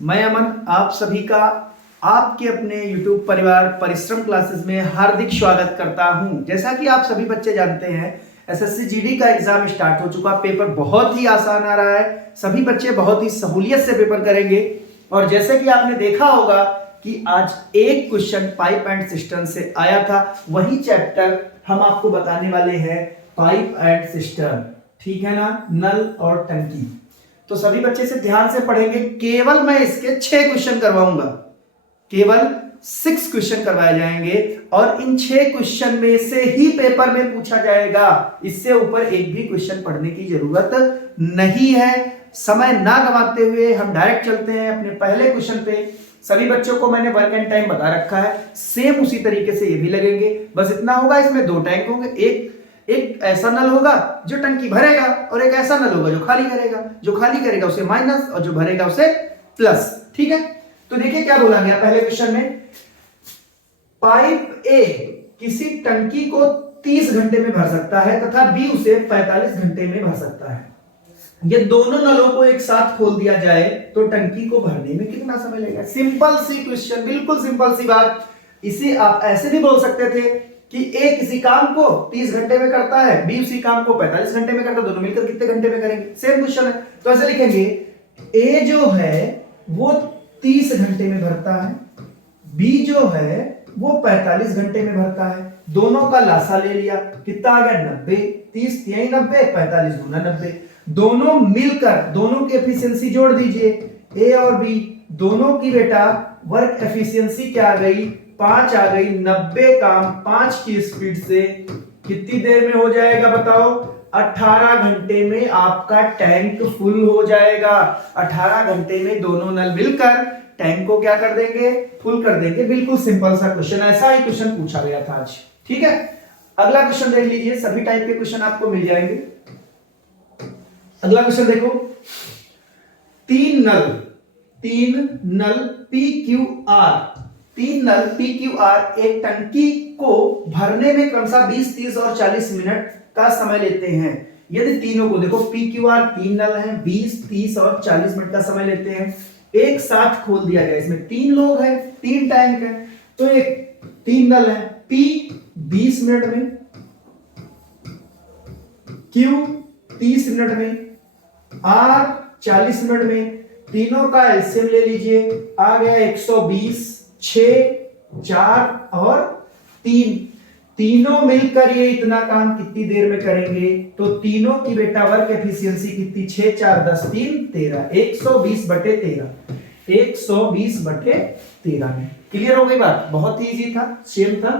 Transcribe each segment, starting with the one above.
मैं अमन आप सभी का आपके अपने YouTube परिवार परिश्रम क्लासेस में हार्दिक स्वागत करता हूं। जैसा कि आप सभी बच्चे जानते हैं एसएससी जीडी का एग्जाम स्टार्ट हो चुका। पेपर बहुत ही आसान आ रहा है, सभी बच्चे बहुत ही सहूलियत से पेपर करेंगे। और जैसे कि आपने देखा होगा कि आज एक क्वेश्चन पाइप एंड सिस्टम से आया था, वही चैप्टर हम आपको बताने वाले हैं, पाइप एंड सिस्टम। ठीक है ना, नल और टंकी। तो सभी बच्चे से ध्यान से पढ़ेंगे। केवल मैं इसके 6 क्वेश्चन करवाऊंगा, केवल 6 क्वेश्चन करवाए जाएंगे और इन 6 क्वेश्चन में से ही पेपर में पूछा जाएगा। इससे ऊपर एक भी क्वेश्चन पढ़ने की जरूरत नहीं है। समय ना गंवाते हुए हम डायरेक्ट चलते हैं अपने पहले क्वेश्चन पे। सभी बच्चों को मैंने वर्क एंड टाइम बता रखा है, सेम उसी तरीके से ये भी लगेंगे। बस इतना होगा, इसमें 2 टैंक होंगे, एक ऐसा नल होगा जो टंकी भरेगा और एक ऐसा नल होगा जो खाली करेगा। जो खाली करेगा उसे माइनस और जो भरेगा उसे प्लस। ठीक है, तो देखिए क्या बोला गया पहले क्वेश्चन में। पाइप ए किसी टंकी को 30 घंटे में भर सकता है तथा बी उसे 45 घंटे में भर सकता है। ये दोनों नलों को एक साथ खोल दिया जाए तो टंकी को भरने में कितना समय लगेगा। सिंपल सी क्वेश्चन, बिल्कुल सिंपल सी बात। इसे आप ऐसे भी बोल सकते थे कि ए किसी काम को 30 घंटे में करता है, बी उसी काम को 45 घंटे में करता है, दोनों मिलकर कितने घंटे में करेंगे। सेम क्वेश्चन है, तो ऐसे लिखेंगे ए जो है वो 30 घंटे में भरता है, बी जो है वो 45 घंटे में भरता है। दोनों का लासा ले लिया, कितना आ गया 90। 30 3 90, 45 दूना 90। दोनों मिलकर दोनों की एफिशिएंसी जोड़ दीजिए, ए और बी दोनों की बेटा वर्क एफिशिएंसी क्या आ गई, 5 आ गई। 90 काम 5 की स्पीड से कितनी देर में हो जाएगा बताओ। 18 घंटे में आपका टैंक फुल हो जाएगा। 18 घंटे में दोनों नल मिलकर टैंक को क्या कर देंगे, फुल कर देंगे। बिल्कुल सिंपल सा क्वेश्चन, ऐसा ही क्वेश्चन पूछा गया था आज। ठीक है, अगला क्वेश्चन देख लीजिए, सभी टाइप के क्वेश्चन आपको मिल जाएंगे। अगला क्वेश्चन देखो, तीन नल PQR एक टंकी को भरने में क्रमशः 20, 30 और 40 मिनट का समय लेते हैं। यदि तीनों को देखो, PQR 3 नल हैं, 20, 30 और 40 मिनट का समय लेते हैं, एक साथ खोल दिया जाए। इसमें 3 लोग हैं, 3 टैंक हैं, तो एक 3 नल है, P 20 मिनट में, Q 30 मिनट में, R 40 मिनट में। तीनों का एलसीएम ले लीजिए, आ गया 120, 6, 4 और 3। तीनों मिलकर ये इतना काम कितनी देर में करेंगे, तो तीनों की बेटा वर्क एफिशिएंसी कितनी, 6 4 10 3 13, 120/13, 120/13 में। क्लियर हो गई बात, बहुत ही इजी था, सेम था।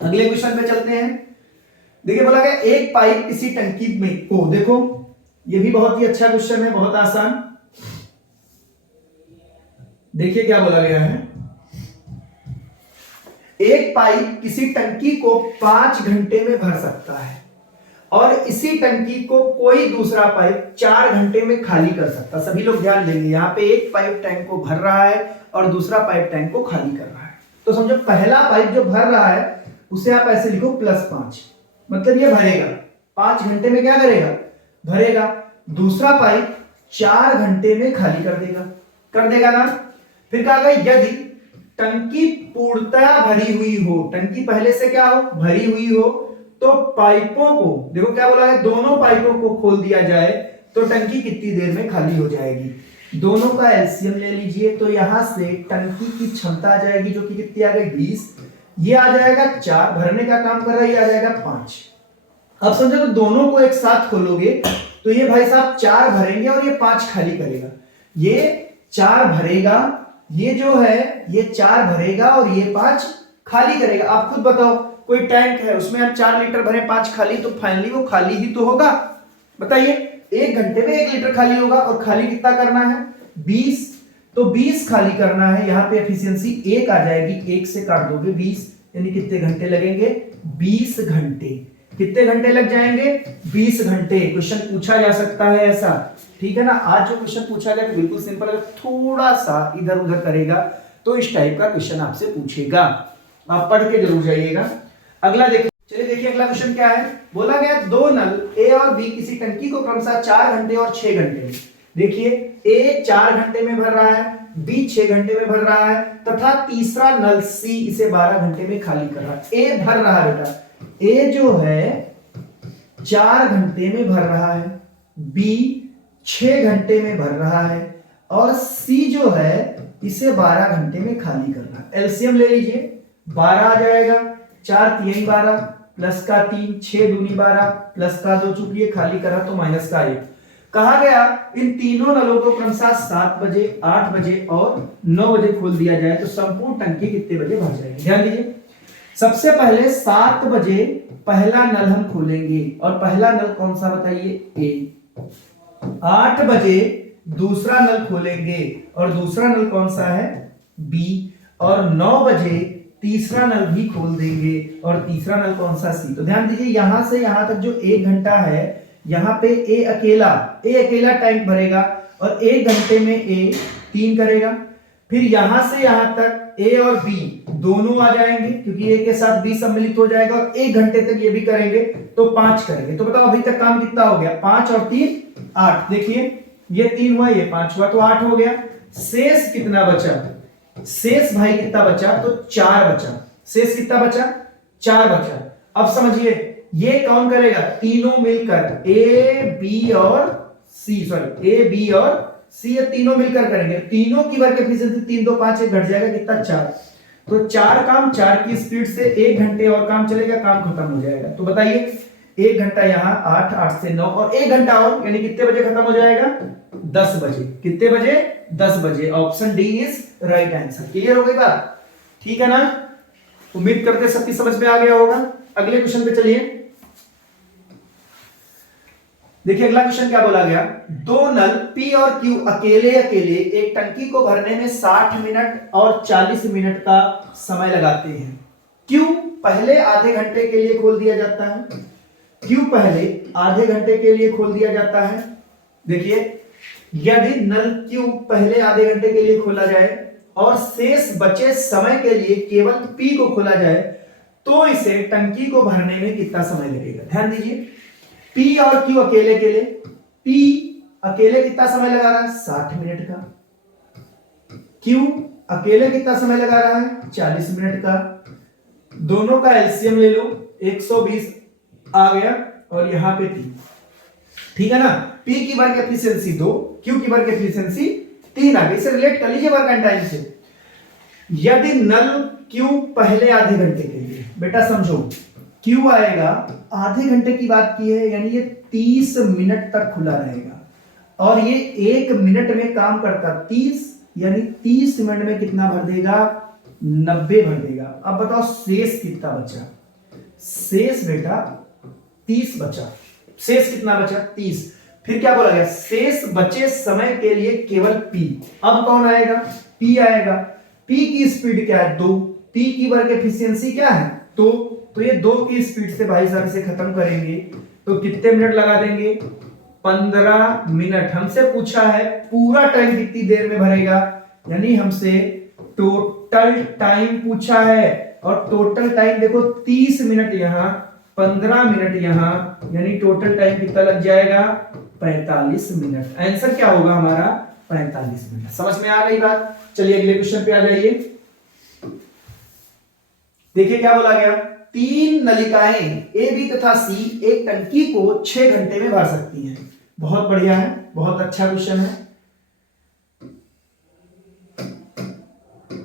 अगले क्वेश्चन पे चलते हैं। देखिए बोला गया एक पाइप किसी टंकी में को, देखो ये भी बहुत ही अच्छा क्वेश्चन है, बहुत आसान। देखिए क्या बोला गया है, एक पाइप किसी टंकी को 5 घंटे में भर सकता है और इसी टंकी को कोई दूसरा पाइप 4 घंटे में खाली कर सकता है। सभी लोग ध्यान देंगे, यहां पे एक पाइप टैंक को भर रहा है और दूसरा पाइप टैंक को खाली कर रहा है। तो समझो पहला पाइप जो भर रहा है उसे आप ऐसे लिखो +5, मतलब ये भरेगा 5 घंटे में, क्या करेगा, भरेगा। दूसरा पाइप 4 घंटे में खाली कर देगा ना। फिर कहा गया यदि टंकी पूर्णतः भरी हुई हो, टंकी पहले से क्या हो, भरी हुई हो, तो पाइपों को, देखो क्या बोला है, दोनों पाइपों को खोल दिया जाए तो टंकी कितनी देर में खाली हो जाएगी। दोनों का एलसीएम ले लीजिए, तो यहां से टंकी की क्षमता आ जाएगी जो कि कितनी आ गई 20, ये आ जाएगा 4, भरने का काम कर रहा है, ये आ जाएगा 5। अब समझो तो दोनों को एक साथ खोलोगे तो ये भाई साहब 4 भरेंगे और ये 5 खाली करेगा। ये 4 भरेगा, ये जो है ये 4 भरेगा और ये 5 खाली करेगा। आप खुद बताओ, कोई टैंक है उसमें हम 4 लीटर भरे 5 खाली, तो फाइनली वो खाली ही तो होगा। बताइए 1 घंटे में 1 लीटर खाली होगा और खाली कितना करना है 20, तो 20 खाली करना है। यहां पे एफिशिएंसी 1 आ जाएगी, 1 से काट दोगे 20, यानी कितने घंटे लगेंगे, 20 घंटे। कितने घंटे लग जाएंगे, 20 घंटे। क्वेश्चन पूछा जा सकता है ऐसा, ठीक है ना। आज जो क्वेश्चन पूछा गया बिल्कुल सिंपल, अगर थोड़ा सा इधर उधर करेगा तो इस टाइप का क्वेश्चन आपसे पूछेगा, आप पढ़ के जरूर जाइएगा। अगला देखिए, चलिए देखिए अगला क्वेश्चन क्या है। बोला गया 2 नल ए और बी किसी टंकी को क्रमशः 4 घंटे और 6 घंटे में, देखिए ए 4 घंटे में भर रहा है, बी 6 घंटे में भर रहा है तथा तीसरा नल सी इसे 12 घंटे में खाली कर रहा है। ए भर रहा है बेटा, ए जो है 4 घंटे में भर रहा है, बी 6 घंटे में भर रहा है और सी जो है इसे 12 घंटे में खाली करना है। एलसीएम ले लीजिए, 12 आ जाएगा, 4 3 12 प्लस का 3 6 दूनी 12 प्लस का 2, चूंकि ये खाली करा तो माइनस का 1। कहा गया इन तीनों नलों को क्रमशः 7 बजे 8 बजे और 9 बजे खोल दिया जाए तो संपूर्ण टंकी कितने बजे भर जाएगी। ध्यान दीजिए, सबसे पहले 7 बजे पहला नल हम खोलेंगे और पहला नल कौन सा बताइए, ए। 8 बजे दूसरा नल खोलेंगे और दूसरा नल कौन सा है, बी। और 9 बजे तीसरा नल भी खोल देंगे और तीसरा नल कौन सा, सी। तो ध्यान दीजिए यहां से यहां तक जो 1 घंटा है, यहां पे ए अकेला टैंक भरेगा और 1 घंटे में ए 3 करेगा। फिर यहां से यहां तक ए और बी दोनों आ जाएंगे क्योंकि ए के साथ बी सम्मिलित हो जाएगा और 1 घंटे तक ये भी करेंगे तो 5 करेंगे। तो बताओ अभी तक काम कितना हो गया, 5 और 3 8। देखिए ये 3 हुआ, ये 5 हुआ तो 8 हो गया। शेष कितना बचा, शेष भाई कितना बचा, तो 4 बचा। शेष कितना बचा, 4 बचा। अब समझिए ये कौन करेगा, तीनों मिलकर ए बी और सी, सॉरी ए बी और सी, ये तीनों मिलकर करेंगे। तीनों की वर्क एफिशिएंसी 3 2 5 1 घट जाएगा, कितना 4। तो 4 काम 4 की स्पीड से 1 घंटे और काम चलेगा, काम खत्म हो जाएगा। तो बताइए 1 घंटा यहाँ 8 8 से 9 और 1 घंटा और यानी कितने बजे खत्म हो जाएगा, 10 बजे। कितने बजे, 10 बजे। Option D is right answer. Clear हो गई बात, ठीक है ना। उम्मीद करते सबकी समझ में आ गया होगा। अगले क्वेश्चन पे चलिए। देखिए अगला क्वेश्चन क्या बोला गया, 2 नल P और Q अकेले एक टंकी को भरने में 60 मिनट और 40 मिनट का समय लगाते हैं। Q पहले आधे घंटे के लिए खोल दिया जाता है, Q पहले आधे घंटे के लिए खोल दिया जाता है। देखिए यदि नल Q पहले आधे घंटे के लिए खोला जाए और शेष बचे समय के लिए केवल P को खोला जाए तो इसे टंकी को भरने में कितना समय लगेगा। ध्यान दीजिए P और Q अकेले के लिए, P अकेले कितना समय लगा रहा है, 60 मिनट का। Q अकेले कितना समय लगा रहा है, 40 मिनट का। दोनों का एलसीएम ले लो, 120 आ गया और यहां पे 3, ठीक है ना। P की वर्क एफिशिएंसी 2, Q की वर्क एफिशिएंसी 3 आ गई। इसे रिलेट कर लीजिए वर्क एंड टाइम से। यदि नल Q पहले आधे घंटे के लिए, बेटा समझो Q आएगा, आधे घंटे की बात की है यानी ये 30 मिनट तक खुला रहेगा और ये 1 मिनट में काम करता 30 यानी 30 मिनट में कितना भर देगा, 90 भर देगा। अब बताओ शेष कितना बचा, शेष बेटा 30 बचा। शेष कितना बचा, 30। फिर क्या बोला गया, शेष बचे समय के लिए केवल P। अब कौन आएगा, P आएगा। P की स्पीड क्या है, 2। P की वर्क एफिशिएंसी क्या है, 2। तो ये 2 की स्पीड से भाई साहब इसे खत्म करेंगे तो कितने मिनट लगा देंगे, 15 मिनट। हमसे पूछा है पूरा टाइम कितनी देर में भरेगा, यानी हमसे टोटल टाइम पूछा है और टोटल टाइम देखो 30 मिनट यहां 15 मिनट यहां, यानी टोटल टाइम कितना लग जाएगा, 45 मिनट। आंसर क्या होगा हमारा, 45 मिनट। समझ में आ गई बात। चलिए अगले क्वेश्चन पे आ जाइए। देखिए क्या बोला गया, 3 नलिकाएं ए बी तथा सी एक टंकी को 6 घंटे में भर सकती हैं। बहुत बढ़िया है, बहुत अच्छा क्वेश्चन है।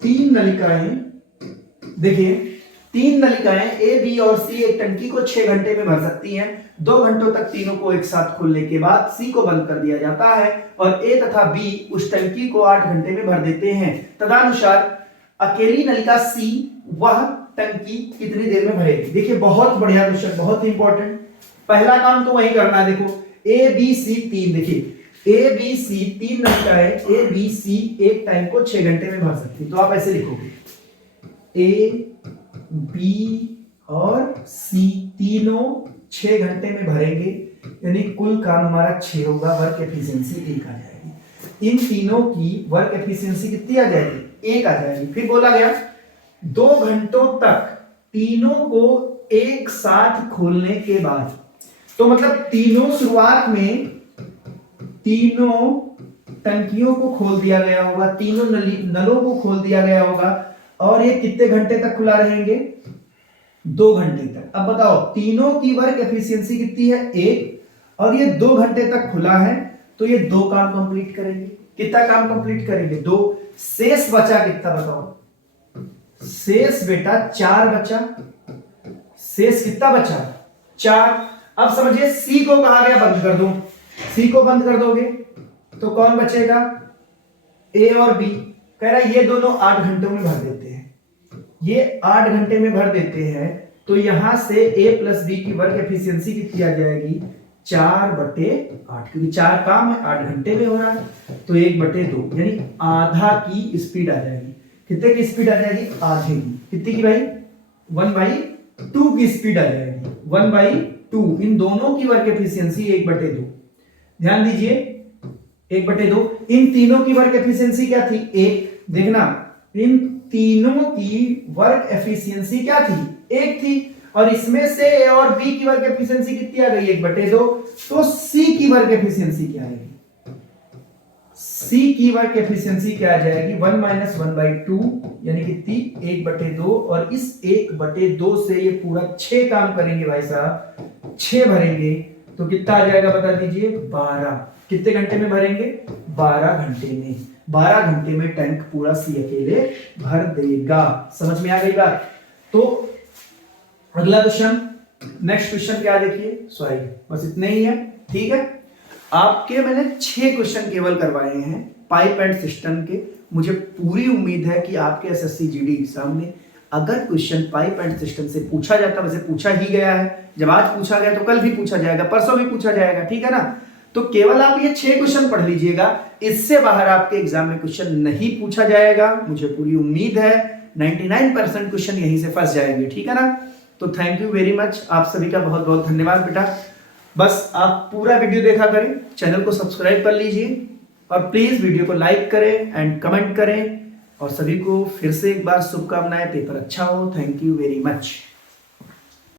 3 नलिकाएं, देखिए 3 नलिकाएं ए बी और सी एक टंकी को 6 घंटे में भर सकती हैं। 2 घंटों तक तीनों को एक साथ खोलने के बाद सी को बंद कर दिया जाता है और ए तथा बी उस टंकी को 8 घंटे में भर देते हैं। तदनुसार अकेली नलिका सी वह टंकी कितनी देर में भरेगी। देखिए बहुत बढ़िया क्वेश्चन, बहुत ही इंपॉर्टेंट। पहला काम तो वही करना है। देखो ए बी सी 3, देखिए A B C 3 नलिकाएं A B C एक टाइम को 6 घंटे में भर सकती है। तो आप ऐसे लिखोगे ए बी और सी तीनों 6 घंटे में भरेंगे, यानी कुल काम हमारा 6 होगा, वर्क एफिशिएंसी 1 आ जाएगी। इन तीनों की वर्क एफिशिएंसी कितनी आ जाएगी, 1 आ जाएगी। फिर बोला गया 2 घंटों तक तीनों को एक साथ खोलने के बाद, तो मतलब तीनों शुरुआत में तीनों टंकियों को खोल दिया गया होगा, तीनों नलों को खोल दिया गया होगा, और ये कितने घंटे तक खुला रहेंगे? 2 घंटे तक। अब बताओ तीनों की वर्क एफिशिएंसी कितनी है? 1, और ये 2 घंटे तक खुला है, तो ये 2 काम कंप्लीट करेंगे। कितना काम कंप्लीट करेंगे? 2। शेष बचा कितना बताओ? शेष बेटा 4 बचा। शेष कितना बचा? 4। अब समझिए सी को कहा गया बंद कर दो, सी को बंद कर दोगे तो कौन बचेगा? ए और बी। कह रहा है ये दोनों 8 घंटों में भर देते हैं, ये 8 घंटे में भर देते हैं, तो यहां से ए प्लस बी की वर्क एफिशिएंसी कितनी आ जाएगी? 4/8, क्योंकि 4 काम है 8 घंटे में हो रहा है, तो 1/2 यानी आधा की स्पीड आ जाएगी। कितने की स्पीड आ जाएगी? आधे की। कितनी की भाई? 1/2 की स्पीड आ जाएगी। 1/2। इन दोनों की वर्क एफिशिएंसी 1/2। ध्यान दीजिए 1/2। इन तीनों की वर्क एफिशिएंसी क्या थी? 1। देखना इन तीनों की वर्क एफिशिएंसी क्या थी? 1 थी, और इसमें से ए और बी की वर्क एफिशिएंसी कितनी आ गई? 1/2। तो सी की वर्क एफिशिएंसी क्या आएगी? सी की वर्क एफिशिएंसी क्या आ जाएगी? 1 - 1/2 यानी कितनी? 1/2। और इस 1/2 से ये पूरा 6 काम करेंगे भाई साहब, 6 भरेंगे, तो कितना आ जाएगा बता दीजिए? 12। कितने घंटे में भरेंगे? 12 घंटे में। 12 घंटे में टैंक पूरा सी अकेले भर देगा। समझ में आ गई बात? तो अगला क्वेश्चन, नेक्स्ट क्वेश्चन क्या देखिए, सॉरी बस इतने ही है, ठीक है। आपके मैंने 6 क्वेश्चन केवल करवाए हैं पाइप एंड सिस्टम के। मुझे पूरी उम्मीद है कि आपके एसएससी जीडी एग्जाम में अगर क्वेश्चन पाइप एंड सिस्टम से पूछा जाता, वैसे पूछा ही गया है, जब आज पूछा गया तो कल भी पूछा जाएगा, परसों भी पूछा जाएगा, ठीक है ना। तो केवल आप ये 6 क्वेश्चन पढ़ लीजिएगा, इससे बाहर आपके एग्जाम में क्वेश्चन नहीं पूछा जाएगा। मुझे पूरी उम्मीद है 99% क्वेश्चन यहीं से फंस जाएंगे, ठीक है ना। तो थैंक यू वेरी मच, आप सभी का बहुत बहुत धन्यवाद बेटा। बस आप पूरा वीडियो देखा करें, चैनल को सब्सक्राइब कर लीजिए, और प्लीज वीडियो को लाइक करें एंड कमेंट करें, और सभी को फिर से एक बार शुभकामनाएं, पेपर अच्छा हो। Thank you very much.